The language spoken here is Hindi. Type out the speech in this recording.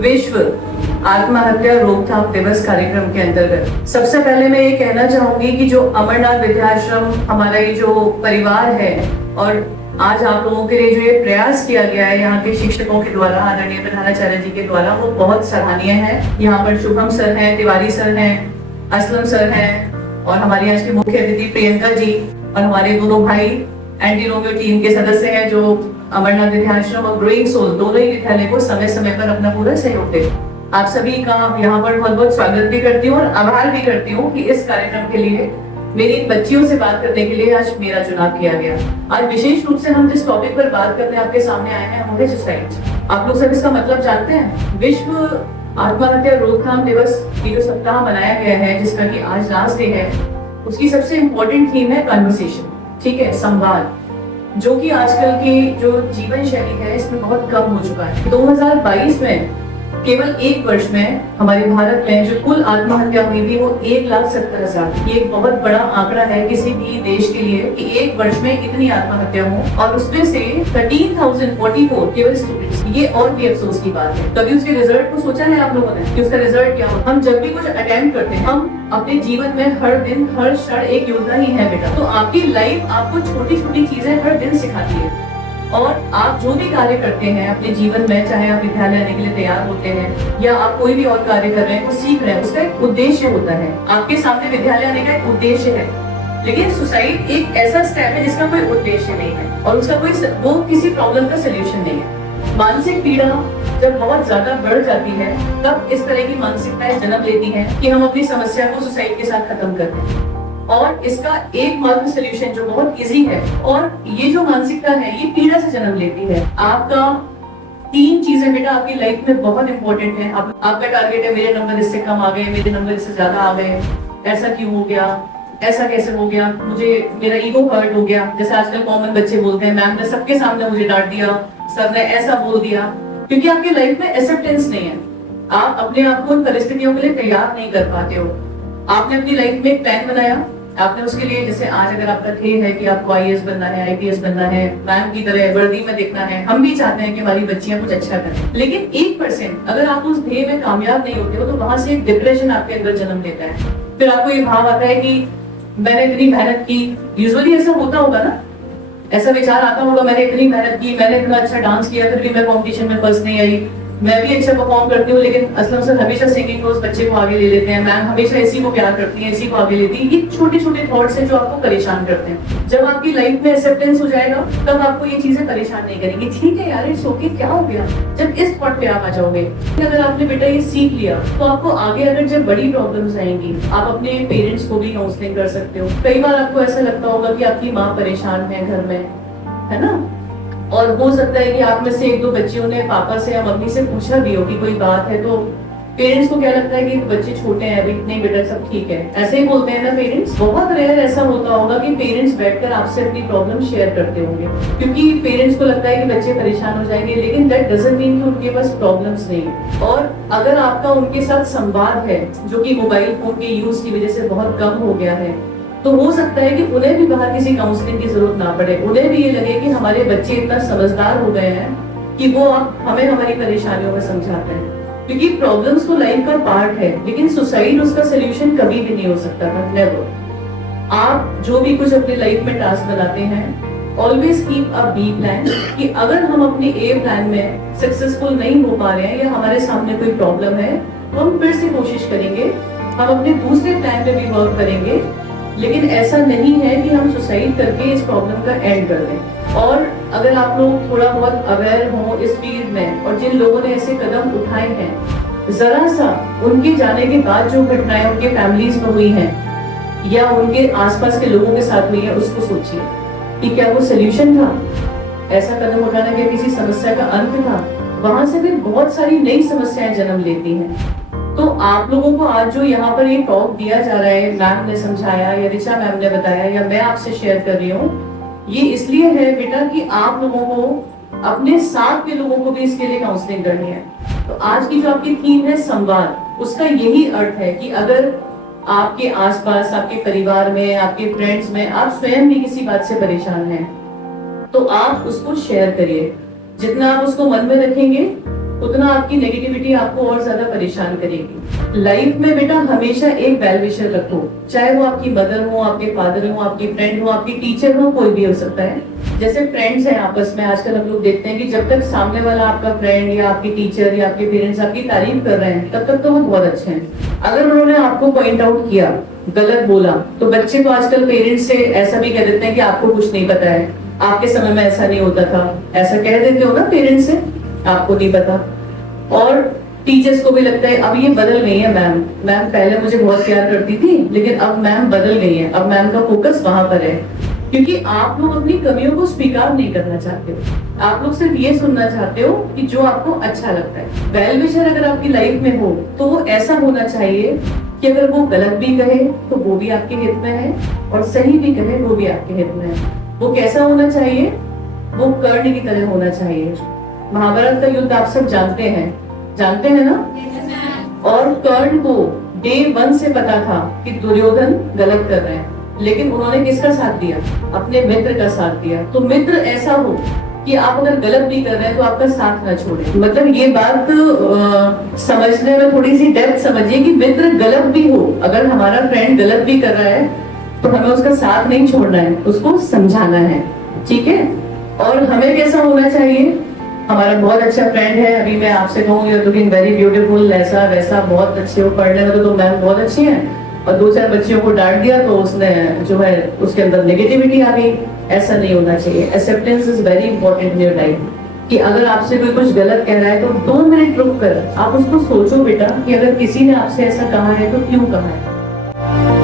विश्व आत्महत्या रोकथाम दिवस कार्यक्रम के अंतर्गत सबसे पहले मैं ये कहना चाहूंगी कि जो अमरनाथ विद्याश्रम हमारा ये जो परिवार है और आज आप लोगों के लिए जो ये प्रयास किया गया है यहाँ के शिक्षकों के द्वारा, आदरणीय प्रधानाचार्य जी के द्वारा, वो बहुत सराहनीय है। यहाँ पर शुभम सर हैं, तिवारी सर हैं, असलम सर हैं और हमारी आज की मुख्य अतिथि प्रियंका जी और हमारे दोनों भाई एंटी रोमियो टीम के सदस्य हैं जो अमरनाथ विद्याश्रम और ग्रोइंग सोल दोनों ही विद्यालय को समय समय पर अपना पूरा सहयोग देते हैं। आप सभी का यहाँ पर बहुत बहुत स्वागत भी करती हूँ और आभार भी करती हूँ कि इस कार्यक्रम के लिए मेरी इन बच्चियों से बात करने के लिए आज मेरा चुनाव किया गया। आज विशेष रूप से हम जिस टॉपिक पर बात करने आपके सामने आए हैं वो है सुसाइड। आप लोग सब इसका मतलब जानते हैं? विश्व आत्महत्या रोकथाम दिवस की जो सप्ताह मनाया गया है, जिसका कि आज लास्ट डे है, उसकी सबसे इम्पोर्टेंट थीम है कन्वर्सेशन। ठीक है, संवाद, जो कि आजकल की जो जीवन शैली है इसमें बहुत कम हो चुका है। 2022 में केवल एक वर्ष में हमारे भारत में जो कुल आत्महत्या हुई थी वो 1,70,000। ये एक बहुत बड़ा आंकड़ा है किसी भी देश के लिए कि एक वर्ष में इतनी आत्महत्या हो और उसमें से 13,044 केवल स्टूडेंट्स। ये और भी अफसोस की बात है। कभी उसके रिजल्ट को सोचा है आप लोगों ने कि उसका रिजल्ट क्या हो? हम जब भी कुछ अटेम्प्ट करते हैं, हम अपने जीवन में हर दिन हर क्षण एक योद्धा ही है बेटा। तो आपकी लाइफ आपको छोटी छोटी चीजें हर दिन सिखाती है और आप जो भी कार्य करते हैं अपने जीवन में, चाहे आप विद्यालय आने के लिए तैयार होते हैं या आप कोई भी और कार्य कर रहे हैं, वो सीख रहे हैं, उसका एक उद्देश्य होता है। आपके सामने विद्यालय आने का एक उद्देश्य है, लेकिन सुसाइड एक ऐसा स्टेप है जिसका कोई उद्देश्य नहीं है और उसका कोई वो किसी प्रॉब्लम का सोल्यूशन नहीं है। मानसिक पीड़ा जब बहुत ज्यादा बढ़ जाती है तब इस तरह की मानसिकताएं जन्म लेती है कि हम अपनी समस्या को सुसाइड के साथ खत्म करते हैं। और इसका एकमात्र सोल्यूशन जो बहुत इजी है, और ये जो मानसिकता है ये पीड़ा से जन्म लेती है। आपका 3 चीजें बेटा आपकी लाइफ में बहुत इंपॉर्टेंट है। आपका टारगेट है मेरे नंबर इससे कम आ गए, मेरे नंबर इससे ज्यादा आ गए, ऐसा क्यों हो गया, ऐसा कैसे हो गया, मुझे मेरा ईगो हर्ट हो गया। जैसे आजकल कॉमन बच्चे बोलते हैं, मैम ने सबके सामने मुझे डांट दिया, सर ने ऐसा बोल दिया, क्योंकि आपकी लाइफ में एक्सेप्टेंस नहीं है। आप अपने आप को उन परिस्थितियों के लिए तैयार नहीं कर पाते हो। आपने अपनी लाइफ में एक प्लान बनाया, आपने उसके लिए, जैसे आज अगर आपका ध्येय है कि आपको आईएएस बनना है, आईपीएस बनना है, मैम की तरह वर्दी में दिखना है, हम भी चाहते हैं कि हमारी बच्चियां कुछ अच्छा करें, लेकिन 1% अगर आप उस ध्येय में कामयाब नहीं होते हो तो वहां से एक डिप्रेशन आपके अंदर जन्म लेता है। फिर आपको ये भाव आता है कि मैंने इतनी मेहनत की, यूजुअली ऐसा होता होगा ना, ऐसा विचार आता होगा, मैंने इतनी मेहनत की, मैंने इतना अच्छा डांस किया, फिर भी मैं कॉम्पिटिशन में फर्स्ट नहीं आई, मैं भी अच्छा परफॉर्म करती हूँ, लेकिन असलम सर हमेशा सिंगिंग को उस बच्चे को आगे ले लेते हैं, मैम हमेशा इसी को प्यार करती है, इसी को आगे लेती है। ये छोटे छोटे थॉट्स हैं जो आपको परेशान करते हैं। जब आपकी लाइफ में एक्सेप्टेंस हो जाएगा तब आपको ये चीजें परेशान नहीं करेंगी। ठीक है यार, इट्स ओके, क्या हो गया। जब इस पॉइंट पे आप आ जाओगे, अगर आपने बेटा ये सीख लिया तो आपको आगे अगर जब बड़ी प्रॉब्लम्स आएंगी, आप अपने पेरेंट्स को भी काउंसलिंग कर सकते हो। कई बार आपको ऐसा लगता होगा कि आपकी माँ परेशान है घर में, है ना, और हो सकता है कि आप में से 1-2 बच्चियों ने पापा से या मम्मी से पूछा भी हो कि कोई बात है, तो पेरेंट्स को क्या लगता है कि बच्चे छोटे हैं अभी, नहीं बेटा सब ठीक है, ऐसे ही बोलते हैं ना पेरेंट्स। बहुत रेयर ऐसा होता होगा कि पेरेंट्स बैठकर आपसे अपनी प्रॉब्लम शेयर करते होंगे, क्योंकि पेरेंट्स को लगता है कि बच्चे परेशान हो जाएंगे, लेकिन दैट डजंट मीन कि उनके पास प्रॉब्लम्स नहीं। और अगर आपका उनके साथ संवाद है, जो कि मोबाइल फोन के यूज की वजह से बहुत कम हो गया है, तो हो सकता है कि उन्हें भी बाहर किसी काउंसलिंग की जरूरत ना पड़े। उन्हें भी ये लगे कि हमारे बच्चे इतना समझदार हो गए हैं कि वो अब हमें हमारी परेशानियों में समझाते हैं, क्योंकि प्रॉब्लम्स तो लाइफ का पार्ट है, लेकिन सुसाइड उसका सोल्यूशन कभी भी नहीं हो सकता था, नेवर। आप जो भी कुछ अपनी लाइफ में टास्क बनाते हैं, always keep a B plan, कि अगर हम अपने ए प्लान में सक्सेसफुल नहीं हो पा रहे हैं या हमारे सामने कोई प्रॉब्लम है, तो हम फिर से कोशिश करेंगे, हम अपने दूसरे प्लान पे भी वर्क करेंगे। लेकिन ऐसा नहीं है कि हम सुसाइड करके इस प्रॉब्लम का एंड कर दें। और अगर आप लोग थोड़ा बहुत अवेयर हो इस फील्ड में, और जिन लोगों ने ऐसे कदम उठाए हैं, जरा सा उनके जाने के बाद जो घटनाएं उनके फैमिलीज में हुई हैं या उनके आसपास के लोगों के साथ हुई है, उसको सोचिए कि क्या वो सोल्यूशन था, ऐसा कदम उठाना क्या किसी समस्या का अंत था। वहां से भी बहुत सारी नई समस्याएं जन्म लेती हैं। तो आप लोगों को आज जो यहाँ पर ये टॉक दिया जा रहा है, मैम ने समझाया या ऋचा मैम ने बताया या मैं आपसे शेयर कर रही हूँ, ये इसलिए है बेटा कि आप लोगों को अपने साथ के लोगों को भी इसके लिए काउंसलिंग करनी है। तो आज की जो आपकी थीम है संवाद, उसका यही अर्थ है कि अगर आपके आसपास, आपके परिवार में, आपके फ्रेंड्स में आप स्वयं भी किसी बात से परेशान हैं, तो आप उसको शेयर करिए। जितना आप उसको मन में रखेंगे उतना आपकी नेगेटिविटी आपको और ज्यादा परेशान करेगी। लाइफ में बेटा हमेशा एक वेल विशर रखो, चाहे वो आपकी मदर हो, आपके फादर हो, आपकी फ्रेंड हो, आपकी टीचर हो, कोई भी हो सकता है। जैसे फ्रेंड्स हैं आपस में, आजकल हम लोग देखते हैं कि जब तक सामने वाला आपका फ्रेंड या आपकी टीचर या आपके पेरेंट्स आपकी तारीफ कर रहे हैं, तब तक तो वो बहुत अच्छे हैं। अगर उन्होंने आपको पॉइंट आउट किया, गलत बोला, तो बच्चे तो आजकल पेरेंट्स से ऐसा भी कह देते हैं कि आपको कुछ नहीं पता है, आपके समय में ऐसा नहीं होता था, ऐसा कह देते हो ना पेरेंट्स से, आपको नहीं पता। और टीचर्स को भी लगता है अब ये बदल गई है मैम पहले मुझे बहुत प्यार करती थी, लेकिन अब मैम बदल गई है, अब मैम का फोकस वहां पर है। क्योंकि आप लोग अपनी कमियों को स्वीकार नहीं करना चाहते हो, आप लोग सिर्फ ये सुनना चाहते हो कि जो आपको अच्छा लगता है। वेल विशर अगर आपकी लाइफ में हो तो वो ऐसा होना चाहिए कि अगर वो गलत भी कहे तो वो भी आपके हित में है, और सही भी कहे वो भी आपके हित में है। वो कैसा होना चाहिए? वो कर्ण की तरह होना चाहिए। महाभारत का युद्ध आप सब जानते हैं ना? और कर्ण को डे 1 से पता था कि दुर्योधन गलत कर रहे हैं, लेकिन उन्होंने किसका साथ दिया? अपने मित्र का साथ दिया। तो मित्र ऐसा हो कि आप अगर गलत भी कर रहे हैं तो आपका साथ ना छोड़े। मतलब ये बात समझने में थोड़ी सी डेप्थ समझिए कि मित्र गलत भी हो, अगर हमारा फ्रेंड गलत भी कर रहा है तो हमें उसका साथ नहीं छोड़ना है, उसको समझाना है, ठीक है? और हमें कैसा होना चाहिए? हमारा बहुत अच्छा फ्रेंड है, अभी मैं आपसे कहूँ you are looking very beautiful, ऐसा वैसा, बहुत अच्छे हो, पढ़ने में तो मैम बहुत अच्छी हैं, और 2-4 बच्चियों को डांट दिया तो उसने जो है उसके अंदर नेगेटिविटी आ गई। ऐसा नहीं होना चाहिए। Acceptance is very important in your life, कि अगर आपसे कोई कुछ गलत कह रहा है तो 2 मिनट रुक कर आप उसको सोचो बेटा कि अगर किसी ने आपसे ऐसा कहा है तो क्यों कहा है।